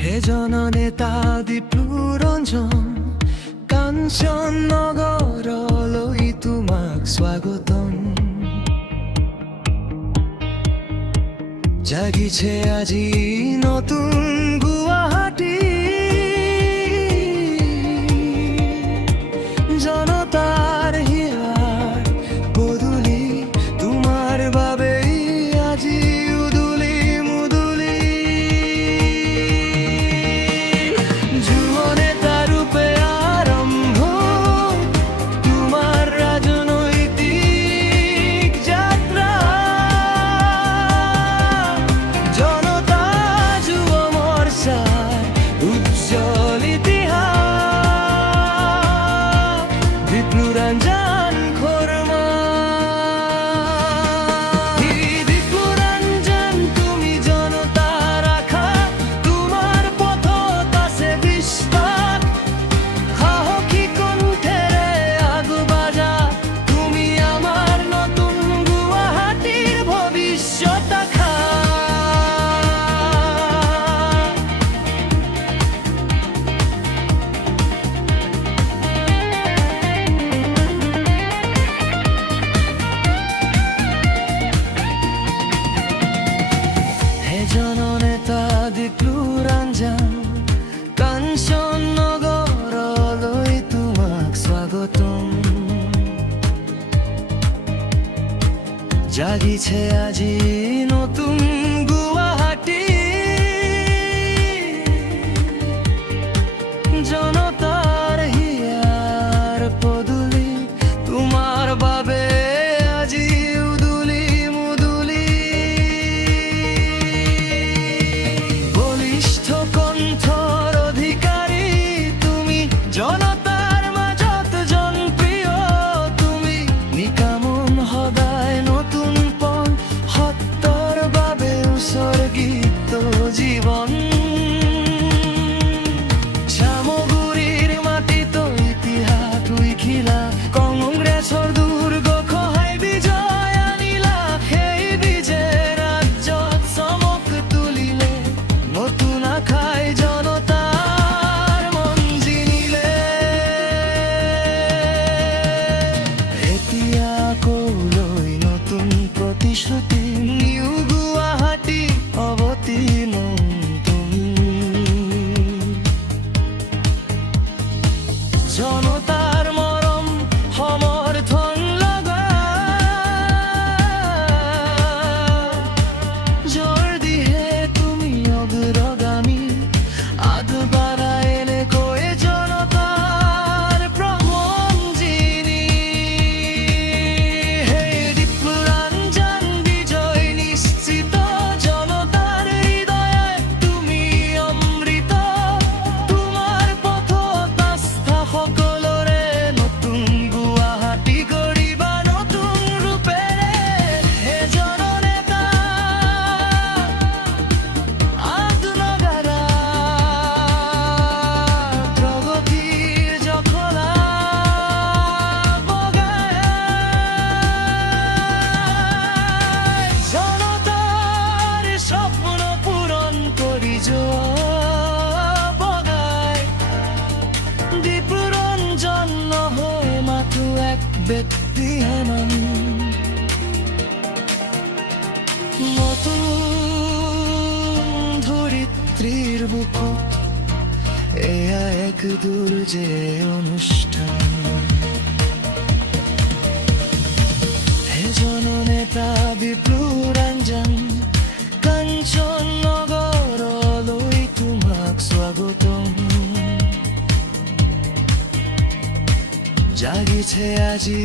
해 জননেতা দীপ্লুৰঞ্জন কাঞ্চন নগৰলৈ তোমাক স্বাগতম। জাগিছে আজি নতুন গুৱাহাটী, জনতাৰ হিয়াৰ পদূলি তোমাৰ বাবেই আজি উদুলি মুদুলি। যুৱ নেতা ৰূপে আৰম্ভ তোমাৰ ৰাজনৈতিক যাত্ৰা, জনতা যুৱ মৰ্চাৰ উজ্জ্বল ইতিহাস, দীপ্লুৰঞ্জন শৰ্মা। দীপ্লুৰঞ্জন, তুমি জনতাৰ আশা, তোমাৰ পথত আছে বিশ্বাস। সাহসী কণ্ঠেৰে আগবাঢ়া, তুমি আমাৰ নতুন গুৱাহাটীৰ ভৱিষ্যত আশা। হে জননেতা দীপ্লুৰঞ্জন, কাঞ্চন নগৰলৈ তোমাক স্বাগতম। জাগিছে আজি নতুন গুৱাহাটী, জনতাৰ হিয়াৰ পদূলি তোমাৰ বাবে আজি উদুলি মুদুলি। বলিষ্ঠ কণ্ঠৰ অধিকাৰী তুমি, জনতাৰ মাজত জনপ্ৰিয় তুমি। নিকামন সদায় নতুন পথ, সত্যৰ বাবে উৎসৰ্গিত জীৱন। চামগুৰিৰ মাটিত ইতিহাস লিখিলা, কংগ্ৰেছৰ দুৰ্গ খহাই বিজয় আনিলা। সেই বিজে ৰাজ্যত চমক তুলিলে, নতুন আশাই জনতাৰ মন জিনিলে। এতিয়া কলৈ নতুন প্ৰতিশ্ৰুতি, নিউ গুৱাহাটী অৱতীৰ্ণ তুমি। জনতাৰ মৰম সমৰ্থন লগা, জোৰ দিহে তুমি অগ্ৰগামী। আগবাঢ়া এনেকৈ জনতাৰ প্ৰমঞ্জিনী। হে দীপ্লুৰঞ্জন, বিজয় নিশ্চিত, জনতাৰ হৃদয়ে তুমি অমৃত। তোমাৰ পথত আস্থা সকলোৰে, নতুন গুৱাহাটী গঢ়িবা নতুন ৰূপেৰে। হে জননেতা আত্মগাৰা, প্ৰগতিৰ জখলা বগাই, জনতাৰ স্বপ্ন পূৰণ কৰি যোৱা বগাই। দীপ্লুৰঞ্জন নহয় মাথো এক ব্যক্তিহে নাম, নতুন ধৰিত্ৰীৰ বুকুত এয়া এক দুৰ্যে অনুষ্ঠান। হে জননেতা দীপ্লুৰঞ্জন, কাঞ্চন নগৰলৈ তোমাক স্বাগতম। জাগিছে আজি